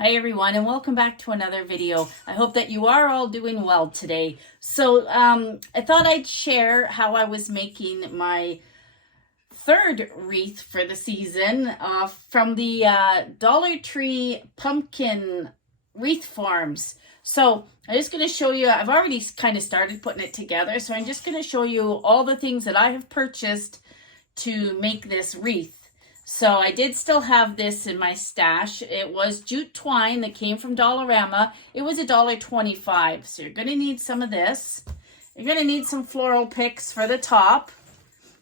Hi everyone, and welcome back to another video. I hope that you are all doing well today. So I thought I'd share how I was making my third wreath for the season from the Dollar Tree pumpkin wreath forms. So I'm just going to show you, I've already kind of started putting it together, so I'm just going to show you all the things that I have purchased to make this wreath. So I did still have this in my stash. It was jute twine that came from Dollarama. It was $1.25. So you're going to need some of this. You're going to need some floral picks for the top.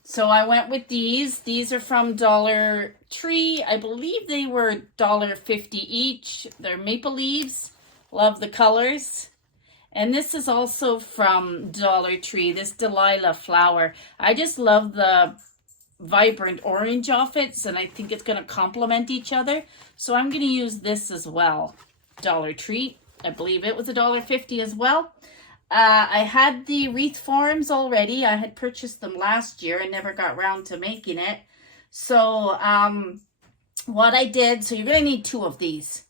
So I went with these. These are from Dollar Tree. I believe they were $1.50 each. They're maple leaves. Love the colors. And this is also from Dollar Tree, this Delilah flower. I just love the vibrant orange off it, and I think it's going to complement each other. So I'm going to use this as well. Dollar Tree. I believe it was $1.50 as well. I had the wreath forms already. I had purchased them last year and never got around to making it. So what I did, so you're going to need two of these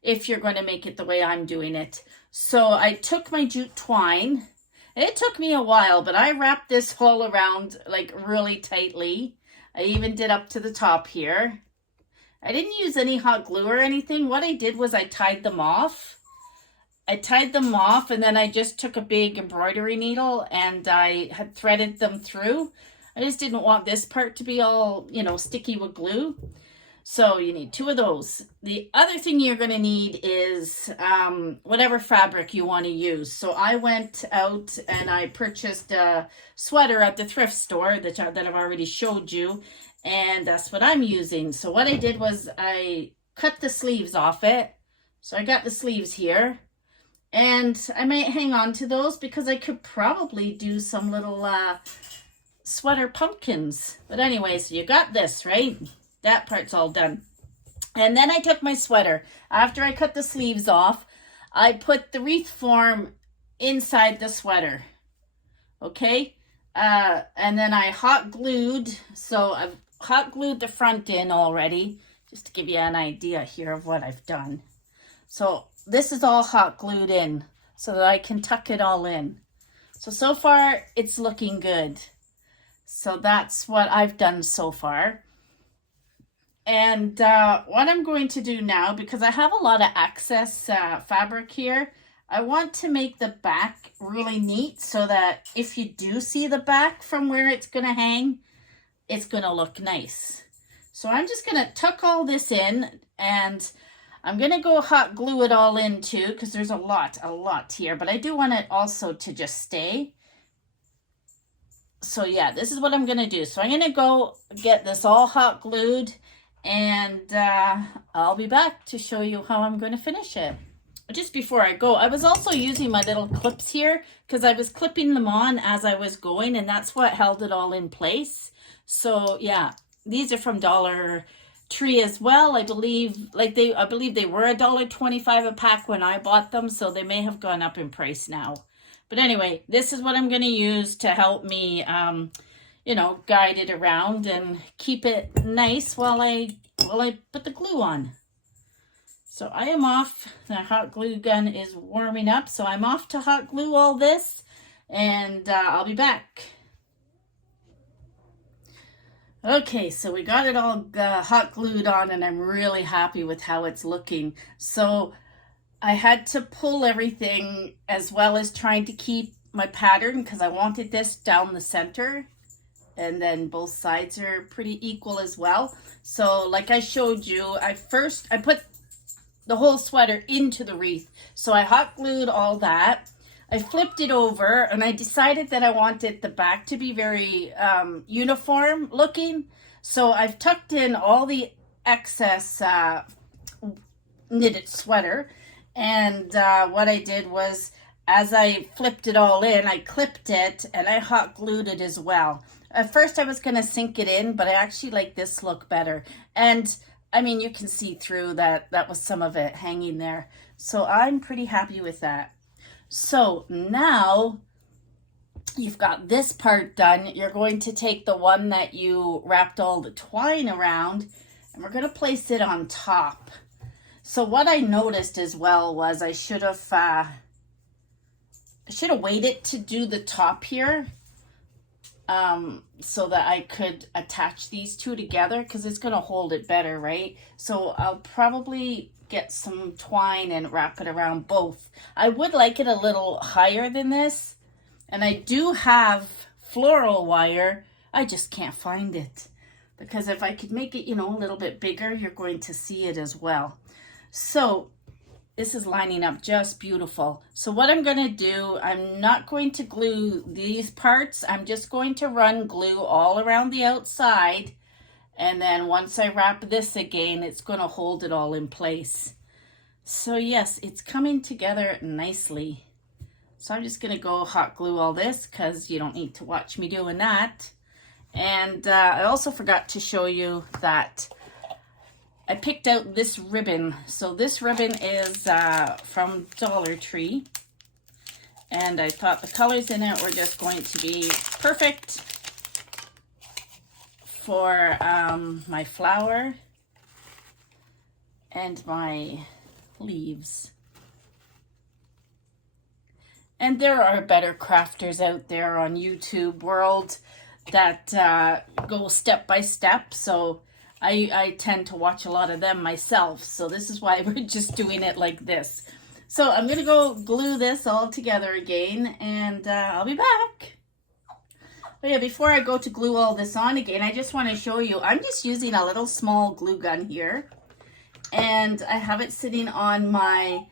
if you're going to make it the way I'm doing it. So I took my jute twine. It took me a while, but I wrapped this all around like really tightly. I even did up to the top here. I didn't use any hot glue or anything. What I did was I tied them off. And then I just took a big embroidery needle and I had threaded them through. I just didn't want this part to be all, sticky with glue. So you need two of those. The other thing you're going to need is whatever fabric you want to use. So I went out and I purchased a sweater at the thrift store that I've already showed you. And that's what I'm using. So what I did was I cut the sleeves off it. So I got the sleeves here. And I might hang on to those because I could probably do some little sweater pumpkins. But anyway, so you got this, right? That part's all done. And then I took my sweater. After I cut the sleeves off, I put the wreath form inside the sweater. Okay? And then I hot glued. So I've hot glued the front in already, just to give you an idea here of what I've done. So this is all hot glued in so that I can tuck it all in. So far it's looking good. So that's what I've done so far. And what I'm going to do now, because I have a lot of excess fabric here, I want to make the back really neat so that if you do see the back from where it's going to hang, it's going to look nice. So I'm just going to tuck all this in, and I'm going to go hot glue it all in too, because there's a lot here, but I do want it also to just stay. So yeah, this is what I'm going to do. So I'm going to go get this all hot glued, and I'll be back to show you how I'm going to finish it. Just before I go, I was also using my little clips here because I was clipping them on as I was going, and that's what held it all in place. So yeah, these are from Dollar Tree as well. I believe they were $1.25 a pack when I bought them, so they may have gone up in price now. But anyway, this is what I'm going to use to help me guide it around and keep it nice while I put the glue on. So I am off. The hot glue gun is warming up, so I'm off to hot glue all this, and I'll be back. Okay, so we got it all hot glued on, and I'm really happy with how it's looking. So I had to pull everything as well as trying to keep my pattern because I wanted this down the center. And then both sides are pretty equal as well. So like I showed you, I put the whole sweater into the wreath. So I hot glued all that. I flipped it over, and I decided that I wanted the back to be very uniform looking. So I've tucked in all the excess knitted sweater. And what I did was, as I flipped it all in, I clipped it and I hot glued it as well. At first I was going to sink it in, but I actually like this look better. And I mean, you can see through that was some of it hanging there. So I'm pretty happy with that. So now you've got this part done. You're going to take the one that you wrapped all the twine around, and we're going to place it on top. So what I noticed as well was I should have waited to do the top here, so that I could attach these two together, because it's going to hold it better, right? So I'll probably get some twine and wrap it around both. I would like it a little higher than this, and I do have floral wire. I just can't find it, because if I could make it, you know, a little bit bigger, you're going to see it as well. So this is lining up just beautiful. So what I'm going to do, I'm not going to glue these parts. I'm just going to run glue all around the outside. And then once I wrap this again, it's going to hold it all in place. So yes, it's coming together nicely. So I'm just going to go hot glue all this, because you don't need to watch me doing that. And I also forgot to show you that I picked out this ribbon. So this ribbon is from Dollar Tree. And I thought the colors in it were just going to be perfect for my flower and my leaves. And there are better crafters out there on YouTube World that go step by step. So I tend to watch a lot of them myself. So this is why we're just doing it like this. So I'm going to go glue this all together again, and I'll be back. But yeah, before I go to glue all this on again, I just want to show you, I'm just using a little small glue gun here. And I have it sitting on my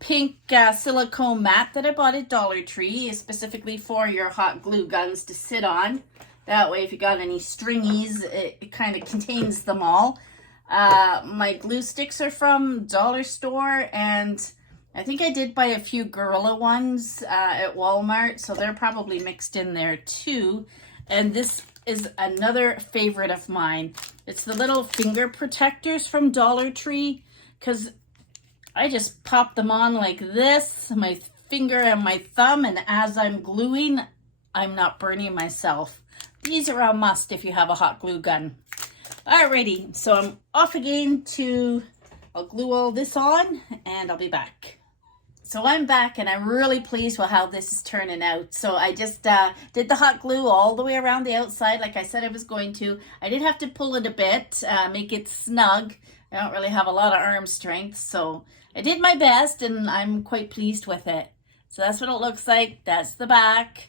pink silicone mat that I bought at Dollar Tree, specifically for your hot glue guns to sit on. That way, if you got any stringies, it kind of contains them all. My glue sticks are from Dollar Store, and I think I did buy a few Gorilla ones at Walmart, so they're probably mixed in there too. And this is another favorite of mine. It's the little finger protectors from Dollar Tree, because I just pop them on like this, my finger and my thumb, and as I'm gluing, I'm not burning myself. These are a must if you have a hot glue gun. Alrighty, so I'm off again I'll glue all this on, and I'll be back. So I'm back, and I'm really pleased with how this is turning out. So I just did the hot glue all the way around the outside like I said I was going to. I did have to pull it a bit, make it snug. I don't really have a lot of arm strength, so I did my best, and I'm quite pleased with it. So that's what it looks like. That's the back.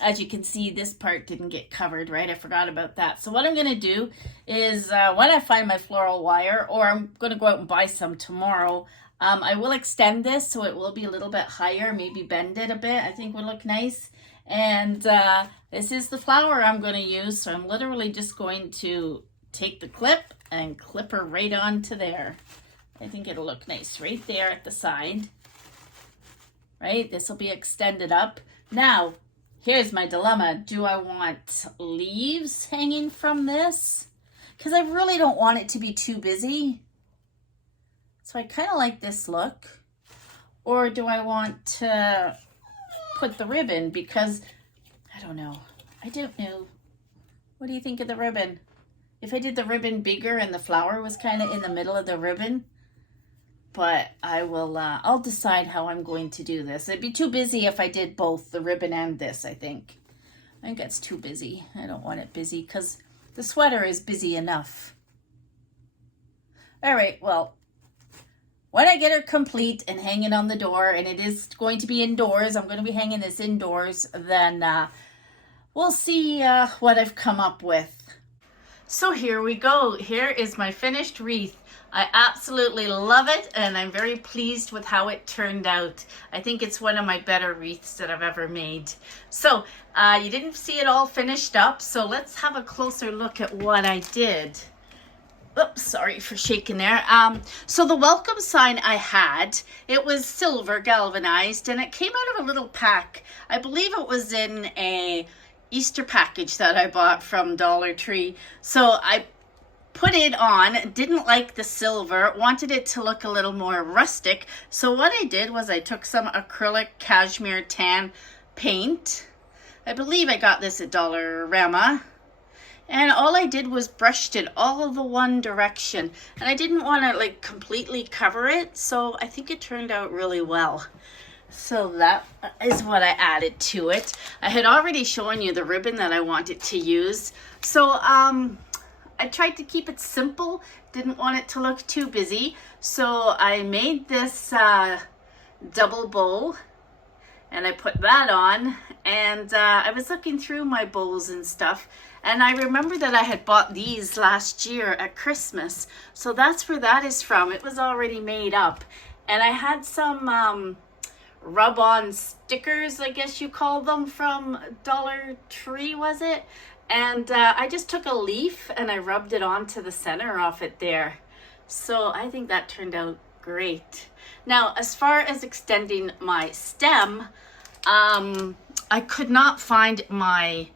As you can see, this part didn't get covered, right? I forgot about that. So what I'm going to do is when I find my floral wire, or I'm going to go out and buy some tomorrow, I will extend this so it will be a little bit higher, maybe bend it a bit. I think would look nice. And this is the flower I'm going to use. So I'm literally just going to take the clip and clip her right onto there. I think it'll look nice right there at the side. Right? This will be extended up. Now, here's my dilemma. Do I want leaves hanging from this? Because I really don't want it to be too busy. So I kind of like this look. Or do I want to put the ribbon? Because, I don't know. I don't know. What do you think of the ribbon? If I did the ribbon bigger and the flower was kind of in the middle of the ribbon. But I will, I'll decide how I'm going to do this. It'd be too busy if I did both the ribbon and this, I think. I think that's too busy. I don't want it busy because the sweater is busy enough. All right, well, when I get her complete and hang it on the door, and it is going to be indoors, I'm going to be hanging this indoors, then we'll see what I've come up with. So here we go. Here is my finished wreath. I absolutely love it, and I'm very pleased with how it turned out. I think it's one of my better wreaths that I've ever made. So you didn't see it all finished up, so let's have a closer look at what I did. Oops, sorry for shaking there. So the welcome sign I had, it was silver galvanized, and it came out of a little pack. I believe it was in a Easter package that I bought from Dollar Tree. So I put it on, didn't like the silver, wanted it to look a little more rustic. So what I did was I took some acrylic cashmere tan paint. I believe I got this at Dollarama. And all I did was brushed it all the one direction. And I didn't want to like completely cover it, so I think it turned out really well. So that is what I added to it. I had already shown you the ribbon that I wanted to use. So I tried to keep it simple, didn't want it to look too busy. So I made this double bow and I put that on, and I was looking through my bows and stuff, and I remember that I had bought these last year at Christmas. So that's where that is from. It was already made up. And I had some rub-on stickers, I guess you call them, from Dollar Tree, was it? And I just took a leaf and I rubbed it onto the center of it there. So I think that turned out great. Now, as far as extending my stem, I could not find my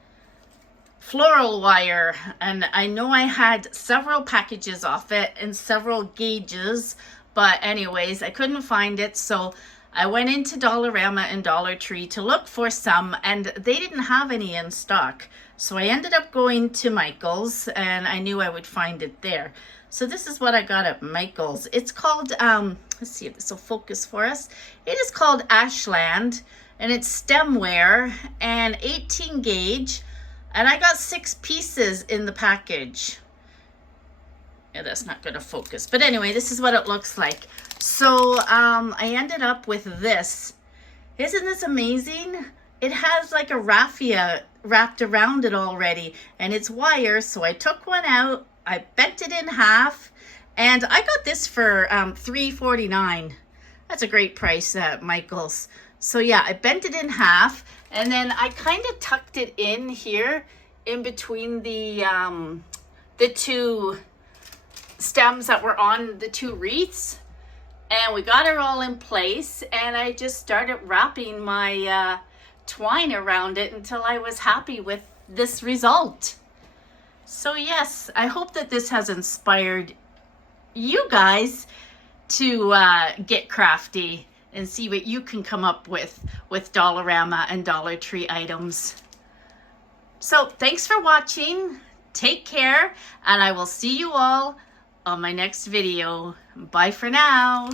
floral wire, and I know I had several packages of it and several gauges, but anyways, I couldn't find it. So I went into Dollarama and Dollar Tree to look for some, and they didn't have any in stock. So I ended up going to Michael's, and I knew I would find it there. So this is what I got at Michael's. It's called, let's see if this will focus for us. It is called Ashland, and it's stem wear and 18 gauge. And I got 6 pieces in the package. Yeah, that's not going to focus. But anyway, this is what it looks like. So I ended up with this. Isn't this amazing? It has like a raffia wrapped around it already, and it's wire. So I took one out, I bent it in half, and I got this for $3.49. That's a great price at Michael's. So yeah, I bent it in half, and then I kind of tucked it in here in between the two stems that were on the 2 wreaths, and we got it all in place, and I just started wrapping my twine around it until I was happy with this result. So yes, I hope that this has inspired you guys to get crafty and see what you can come up with Dollarama and Dollar Tree items. So thanks for watching. Take care, and I will see you all on my next video. Bye for now.